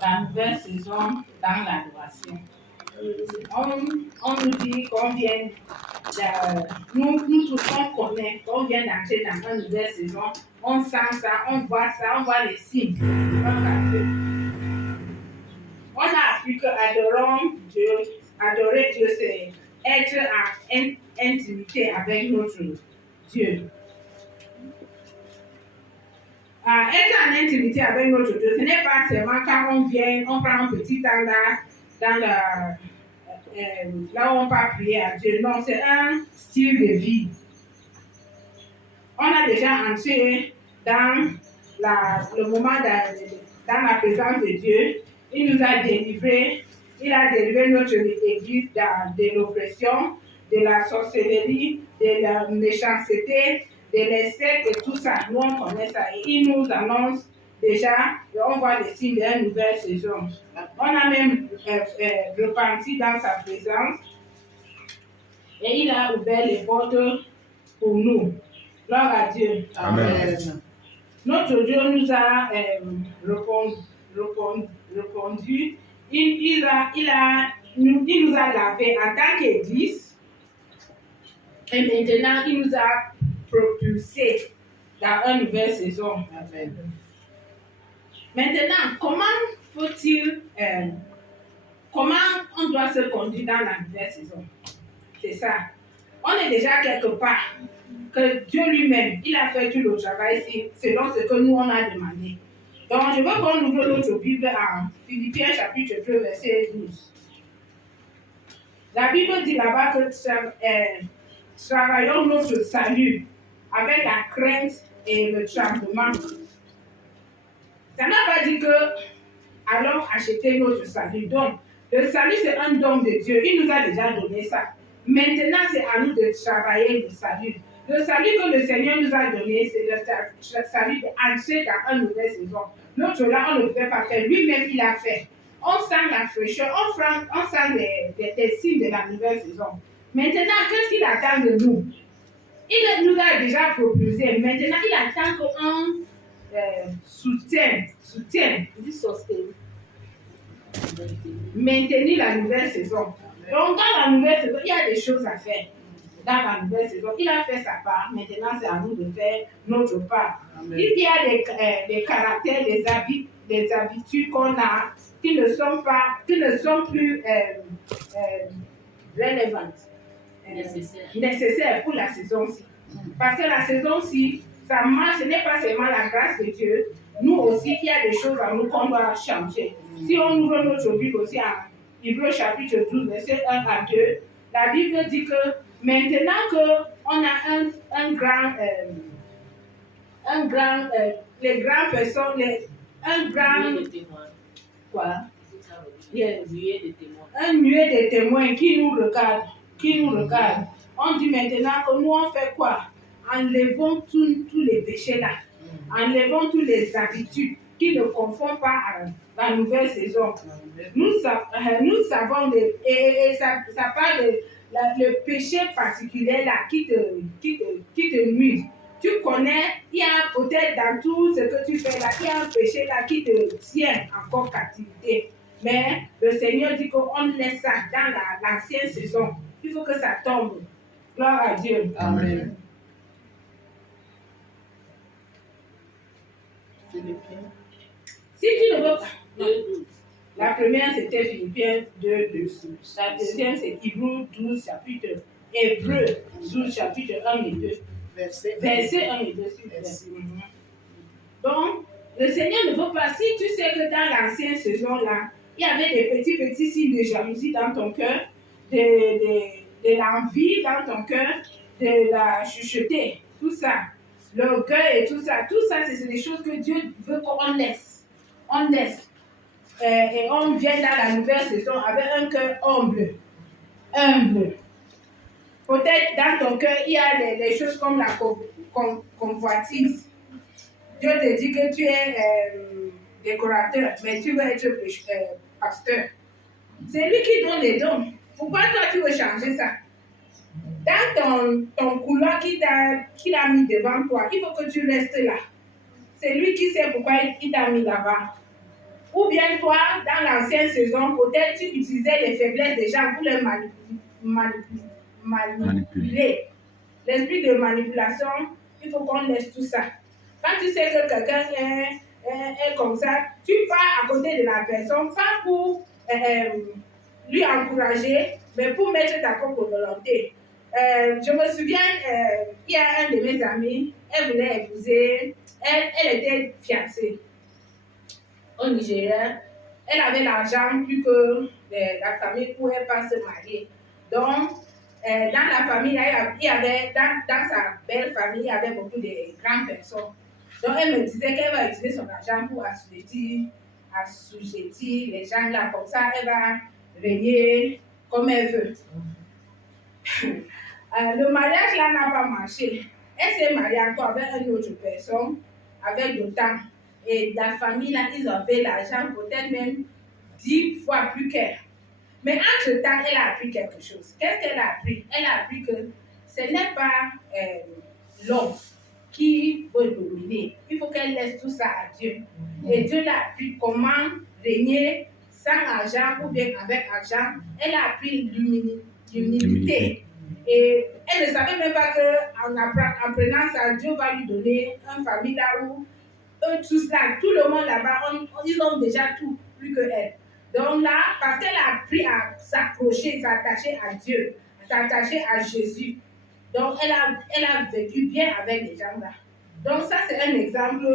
la nouvelle saison dans l'adoration. On nous dit qu'on vient nous tous on connaît qu'on vient d'entrer dans une nouvelle saison, on sent ça, on voit les signes. On a appris que adorer Dieu, c'est être en intimité avec notre Dieu. Être en intimité avec notre Dieu, ce n'est pas seulement quand on vient, on prend un petit temps là où on peut prier à Dieu. Non, c'est un style de vie. On a déjà entré dans le moment dans la présence de Dieu. Il nous a délivré, il a délivré notre église de l'oppression, de la sorcellerie, de la méchanceté, de l'essai et tout ça. Nous, on connaît ça. Et il nous annonce déjà, et on voit les signes d'une nouvelle saison. On a même repenti dans sa présence et il a ouvert les portes pour nous. Gloire à Dieu. Amen. Notre Dieu nous a répondu. Il nous a lavé en tant qu'Église. Et maintenant, il nous a propulsé dans une nouvelle saison. Amen. Maintenant, comment on doit se conduire dans la nouvelle saison? C'est ça. On est déjà quelque part que Dieu lui-même, il a fait tout le travail ici, selon ce que nous on a demandé. Donc, je veux qu'on ouvre notre Bible en Philippiens chapitre 2, verset 12. La Bible dit là-bas que travaillons notre salut avec la crainte et le tremblement. Ça n'a pas dit que allons acheter notre salut. Donc, le salut, c'est un don de Dieu. Il nous a déjà donné ça. Maintenant, c'est à nous de travailler le salut. Le salut que le Seigneur nous a donné, c'est le salut d'entrer dans une nouvelle saison. Notre là, on ne peut pas faire. Lui-même, il a fait. On sent la fraîcheur, on sent les signes de la nouvelle saison. Maintenant, qu'est-ce qu'il attend de nous? Il nous a déjà propulsé. Maintenant, il attend qu'on soutienne, maintenir la nouvelle saison. Donc, dans la nouvelle saison, il y a des choses à faire. Dans la nouvelle saison, il a fait sa part. Maintenant, c'est à nous de faire notre part. Amen. Il y a des caractères, des habitudes qu'on a qui ne sont plus relevantes, nécessaires pour la saison-ci. Parce que la saison-ci, ça marche, ce n'est pas seulement la grâce de Dieu. Nous aussi, il y a des choses à nous qu'on doit changer. Si on ouvre notre Bible aussi en Hébreux chapitre 12, verset 1 à 2, la Bible dit que maintenant qu'on a les grandes personnes, quoi? Yes. Un nuée de témoins qui nous regarde. On dit maintenant que nous on fait quoi? Enlevons tous les péchés là. Enlevons toutes les habitudes qui ne confondent pas à la nouvelle saison. Nous savons, et ça parle de le péché particulier là qui te nuit. Tu connais, il y a peut-être dans tout ce que tu fais là, il y a un péché là qui te tient encore captivité. Mais le Seigneur dit qu'on laisse ça dans l'ancienne saison. Il faut que ça tombe. Gloire à Dieu. Amen. Si tu ne veux pas. La première, c'était Philippiens 2, 12. La deuxième, c'est Hébreux 12, chapitre 1 et 2. Verset 1 et 2. Donc, le Seigneur ne veut pas. Si tu sais que dans l'ancienne saison-là, il y avait des petits signes de jalousie dans ton cœur, de l'envie dans ton cœur, de la chuchoter, tout ça, l'orgueil et tout ça, c'est des choses que Dieu veut qu'on laisse. On laisse. Et on vient dans la nouvelle saison avec un cœur humble. Peut-être dans ton cœur, il y a des choses comme la convoitise. Dieu te dit que tu es décorateur, mais tu veux être pasteur. C'est lui qui donne les dons. Pourquoi toi tu veux changer ça? Dans ton couloir qu'il a mis devant toi, il faut que tu restes là. C'est lui qui sait pourquoi il t'a mis là-bas. Ou bien toi, dans l'ancienne saison, peut-être tu utilisais les faiblesses des gens pour les manipuler. L'esprit de manipulation, il faut qu'on laisse tout ça. Quand tu sais que quelqu'un est comme ça, tu pars à côté de la personne, pas pour lui encourager, mais pour mettre ta propre volonté. Je me souviens, il y a un de mes amis, elle voulait épouser, elle était fiancée au Nigeria. Elle avait l'argent plus que la famille ne pouvait pas se marier. Donc, dans la famille, il y avait, dans sa belle famille, il y avait beaucoup de grandes personnes. Donc, elle me disait qu'elle va utiliser son argent pour assujettir les gens là. Comme ça, elle va régner comme elle veut. Le mariage là n'a pas marché. Elle s'est mariée encore avec une autre personne, avec le temps. Et la famille là, ils avaient l'argent peut-être même 10 fois plus qu'elle. Mais entre-temps, elle a appris quelque chose. Qu'est-ce qu'elle a appris? Elle a appris que ce n'est pas l'homme qui veut dominer. Il faut qu'elle laisse tout ça à Dieu. Et Dieu l'a appris comment régner sans argent ou bien avec argent. Elle a appris l'humilité. Et elle ne savait même pas qu'en apprenant ça, Dieu va lui donner une famille là où eux tous là, tout le monde là-bas, ils ont déjà tout, plus que elle. Donc là, parce qu'elle a appris à s'accrocher, s'attacher à Dieu, s'attacher à Jésus. Donc elle a vécu bien avec les gens là. Donc ça, c'est un exemple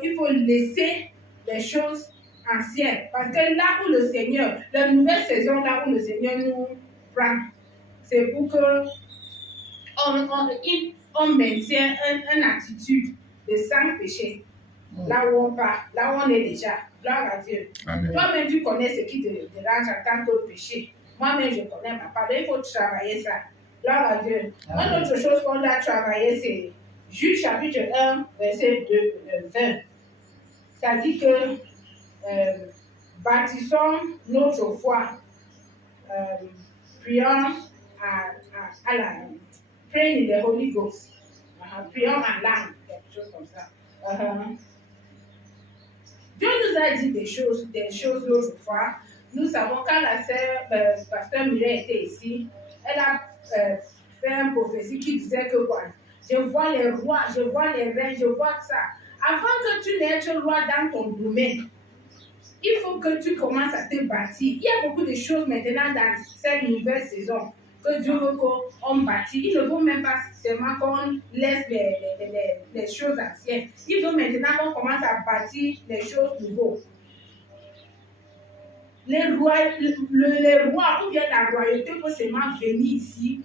qu'il faut laisser les choses anciennes. Parce que là où le Seigneur, la nouvelle saison, là où le Seigneur nous prend, c'est pour que on maintient une attitude de sans péché. Là où on part, là où on est déjà. Gloire à Dieu. Toi-même, tu connais ce qui te dérange en tant que péché. Moi-même, je connais ma part. Il faut travailler ça. Gloire à Dieu. Une autre chose qu'on doit travailler, c'est Juge chapitre 1, verset 20. Ça dit que bâtissons notre foi, prions à la pray in the Holy Ghost. Prions en langue, quelque chose comme ça. Dieu nous a dit des choses l'autre fois. Nous savons quand la sœur pasteur Mireille était ici, elle a fait une prophétie qui disait que quoi? Je vois les rois, je vois les reins, je vois ça. Avant que tu n'aies roi dans ton domaine, il faut que tu commences à te bâtir. Il y a beaucoup de choses maintenant dans cette nouvelle saison que Dieu veut qu'on bâtisse. Il ne veut même pas seulement qu'on laisse les choses anciennes. Il veut maintenant qu'on commence à bâtir les choses nouvelles. Les rois ou bien la royauté peut seulement venir ici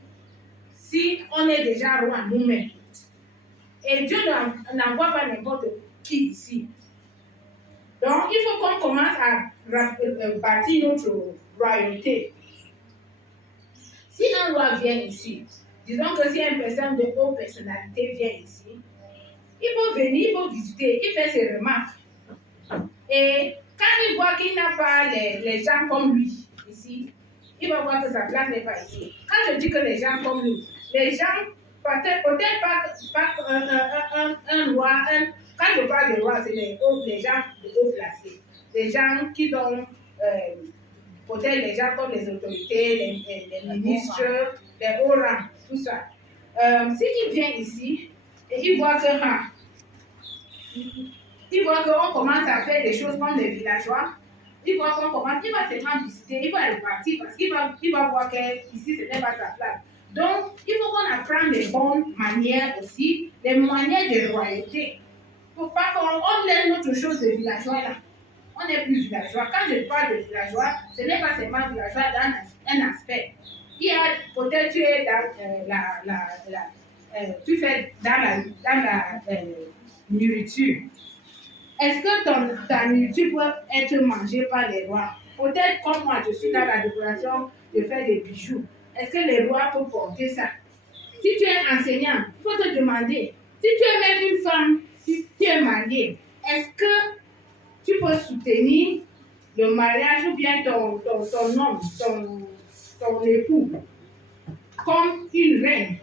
si on est déjà roi nous-mêmes. Et Dieu n'envoie pas n'importe qui ici. Donc, il faut qu'on commence à bâtir notre royauté. Si un roi vient ici, disons que si une personne de haute personnalité vient ici, il peut venir, il peut visiter, il fait ses remarques. Et quand il voit qu'il n'a pas les gens comme lui ici, il va voir que sa place n'est pas ici. Quand je dis que les gens comme lui, les gens, peut-être pas un roi, quand je parle de roi, c'est les gens de haut placés. Les gens qui ont, peut-être les gens comme les autorités, les ministres, les hauts rangs, tout ça. S'il vient ici, et il voit que, qu'on commence à faire des choses comme les villageois, il voit qu'on commence, il va seulement visiter, il va repartir parce qu'il va voir qu'ici, ce n'est pas sa place. Donc, il faut qu'on apprenne les bonnes manières aussi, les manières de royauté. Pour pas qu'on laisse notre chose de villageois là. On n'est plus villageois. Quand je parle de villageois, ce n'est pas seulement villageois dans un aspect. Il y a peut-être tu es dans tu fais dans la nourriture. Est-ce que ta nourriture peut être mangée par les rois? Peut-être comme moi, je suis dans la décoration de faire des bijoux. Est-ce que les rois peuvent porter ça? Si tu es enseignant, il faut te demander. Si tu es même une femme, si tu es mariée, est-ce que tu peux soutenir le mariage ou bien ton homme, ton époux, comme une reine?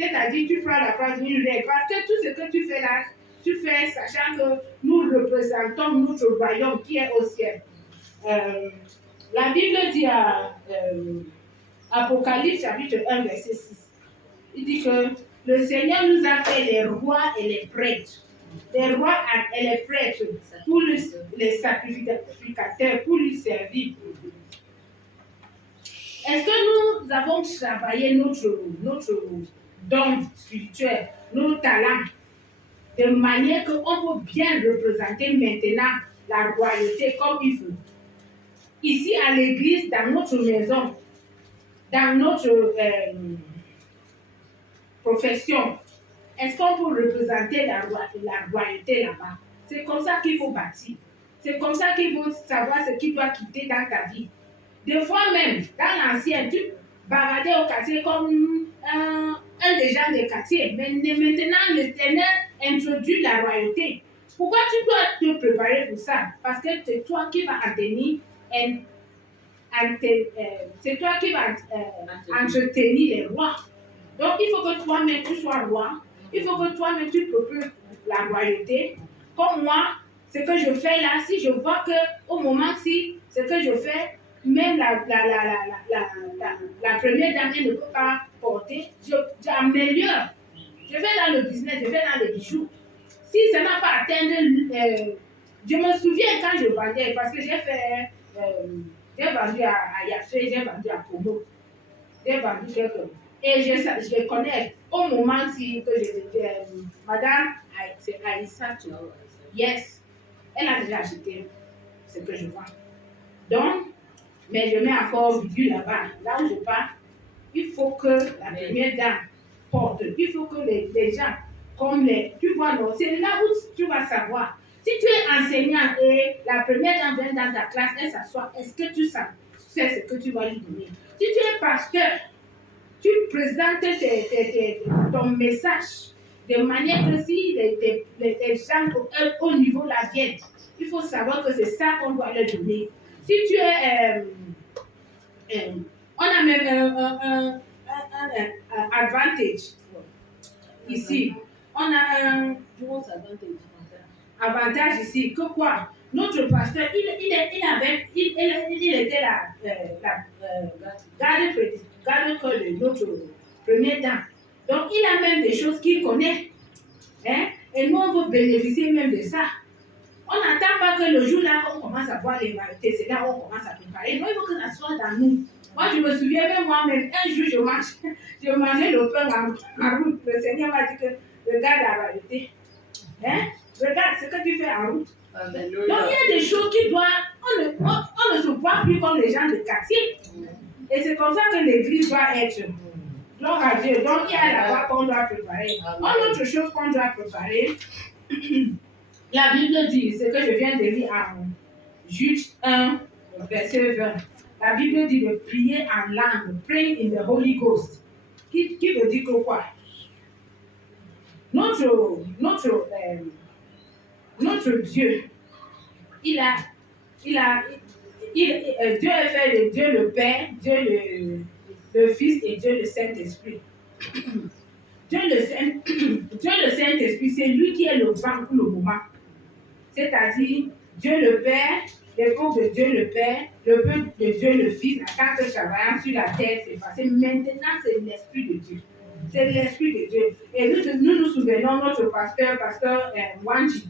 C'est-à-dire, tu prends la place d'une reine. Parce que tout ce que tu fais là, tu fais, sachant que nous représentons notre royaume qui est au ciel. La Bible dit à Apocalypse chapitre 1, verset 6, il dit que le Seigneur nous a fait les rois et les prêtres. Les rois et les prêtres pour les sacrificateurs, pour lui servir. Est-ce que nous avons travaillé notre don spirituel, nos talents, de manière qu'on peut bien représenter maintenant la royauté comme il faut? Ici à l'église, dans notre maison, dans notre profession, est-ce qu'on peut représenter la royauté là-bas? C'est comme ça qu'il faut bâtir. C'est comme ça qu'il faut savoir ce qui doit quitter dans ta vie. Des fois même, dans l'ancien, tu baradais au quartier comme un des gens des quartiers. Mais maintenant, l'Éternel introduit la royauté. Pourquoi tu dois te préparer pour ça? Parce que c'est toi qui vas c'est toi qui vas entretenir les rois. Donc, il faut que toi-même, tu sois roi. Il faut que toi-même, tu proposes la royauté. Comme moi, ce que je fais là, si je vois qu'au moment-ci, ce que je fais, même la première dame ne peut pas porter, j'améliore. Je vais dans le business, je vais dans les bijoux. Si ça n'a pas atteint, je me souviens quand je vendais, parce que j'ai vendu à Yafé, j'ai vendu à Komo, j'ai vendu quelques. Et je les connais. Au moment si que Madame, c'est Aïssa, yes, elle a déjà acheté ce que je vends. Donc, mais je mets encore virgule là-bas. Là où je pars, il faut que la première dame porte. Il faut que les gens, comme tu vois, non, c'est là où tu vas savoir. Si tu es enseignant et la première dame vient dans ta classe, elle s'assoit, est-ce que tu sais ce que tu vas lui donner? Si tu es pasteur, tu présentes ton message de manière que si les gens au niveau là viennent, il faut savoir que c'est ça qu'on doit leur donner. Si tu es... on a même un advantage ici. On a un avantage ici. Que quoi? Notre pasteur, il était garde de notre première dame. Donc, il a même des choses qu'il connaît. Hein? Et nous, on veut bénéficier même de ça. On n'attend pas que le jour là, on commence à voir les variétés. C'est là où on commence à préparer. Non, il faut que ça soit dans nous. Moi, je me souviens même moi-même, un jour, je mangeais le pain en route. Le Seigneur m'a dit que regarde la variété. Hein? Regarde ce que tu fais en route. Alléluia. Donc, il y a des choses qui doivent... On ne se voit plus comme les gens de quartier. Et c'est comme ça que l'église doit être. Gloire à Dieu. Donc, il y a là-bas qu'on doit préparer. Une autre chose qu'on doit préparer, la Bible dit, ce que je viens de lire en Jude 1, verset 20. La Bible dit de prier en langue, pray in the Holy Ghost. Qui veut dire que quoi? Notre Dieu, Dieu est fait de Dieu le Père, Dieu le Fils et Dieu le Saint-Esprit. Dieu le Saint-Esprit, c'est lui qui est le vent pour le moment. C'est-à-dire Dieu le Père, le peuple de Dieu le Père, le peuple de Dieu le Fils, en tant que travaillant sur la terre, c'est passé. Maintenant, c'est l'Esprit de Dieu. C'est l'Esprit de Dieu. Et nous souvenons notre pasteur Wanji.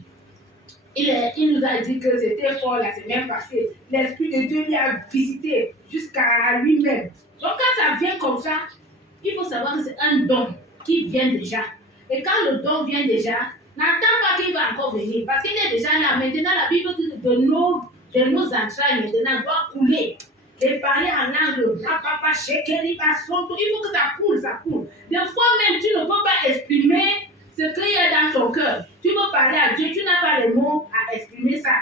Il nous a dit que c'était fort la semaine passée. L'Esprit de Dieu lui a visité jusqu'à lui-même. Donc quand ça vient comme ça, il faut savoir que c'est un don qui vient déjà. Et quand le don vient déjà, n'attends pas qu'il va encore venir. Parce qu'il est déjà là. Maintenant, la Bible dit que de nos entrailles maintenant doit couler. Et parler en langue, papa, shekeri, basonto, il faut que ça coule, ça coule. Des fois même, tu ne peux pas exprimer ce qu'il y a dans ton cœur. Tu veux parler à Dieu, tu n'as pas les mots à exprimer ça.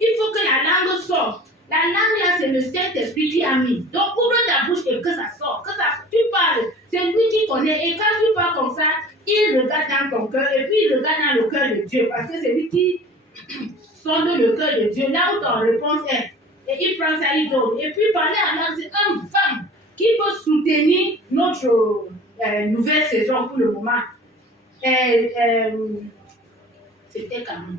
Il faut que la langue sorte. La langue là, c'est le Saint-Esprit qui a mis. Donc, ouvre ta bouche et que ça sorte. Tu parles. C'est lui qui connaît. Et quand tu parles comme ça, il regarde dans ton cœur et puis il regarde dans le cœur de Dieu. Parce que c'est lui qui sonde le cœur de Dieu. Là où ton réponse est. Et il prend ça, il donne. Et puis parler en langue, c'est un vent qui peut soutenir notre nouvelle saison pour le moment. c'était Cameroun.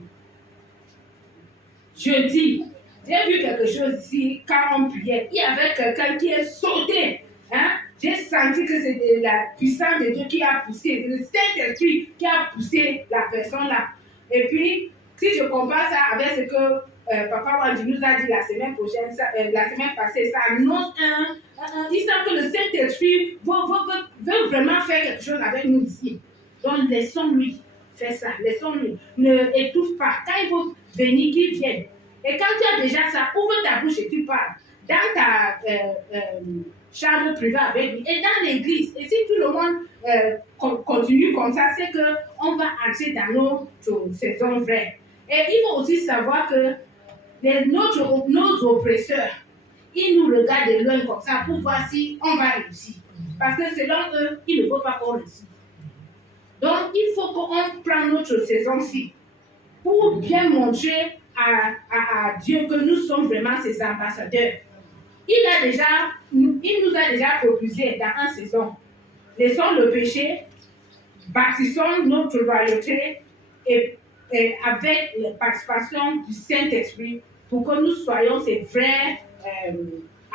Jeudi, j'ai vu quelque chose ici, quand on priait, il y avait quelqu'un qui est sauté. Hein? J'ai senti que c'était la puissance de Dieu qui a poussé, le Saint-Esprit qui a poussé la personne là. Et puis, si je compare ça avec ce que Papa Wandi nous a dit la semaine prochaine, la semaine passée, ça annonce il semble que le Saint-Esprit veut vraiment faire quelque chose avec nous ici. Donc, laissons-lui faire ça, laissons-lui. Ne étouffe pas. Quand il faut venir, qu'il vienne. Et quand tu as déjà ça, ouvre ta bouche et tu parles. Dans ta chambre privée avec lui et dans l'église. Et si tout le monde continue comme ça, c'est qu'on va entrer dans notre saison vraie. Et il faut aussi savoir que nos oppresseurs, ils nous regardent de loin comme ça pour voir si on va réussir. Parce que selon eux, ils ne veulent pas qu'on réussisse. Donc, il faut qu'on prenne notre saison-ci pour bien montrer à Dieu que nous sommes vraiment ses ambassadeurs. Il nous a déjà propulsés dans une saison. Laissons le péché, bâtissons notre royauté et avec la participation du Saint-Esprit pour que nous soyons ces vrais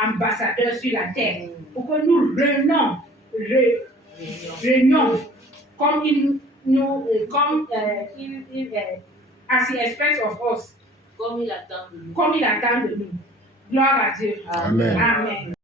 ambassadeurs sur la terre. Pour que nous réunions comme as he expects of us. Comme il attend de nous. Gloire à Dieu. Amen. Amen.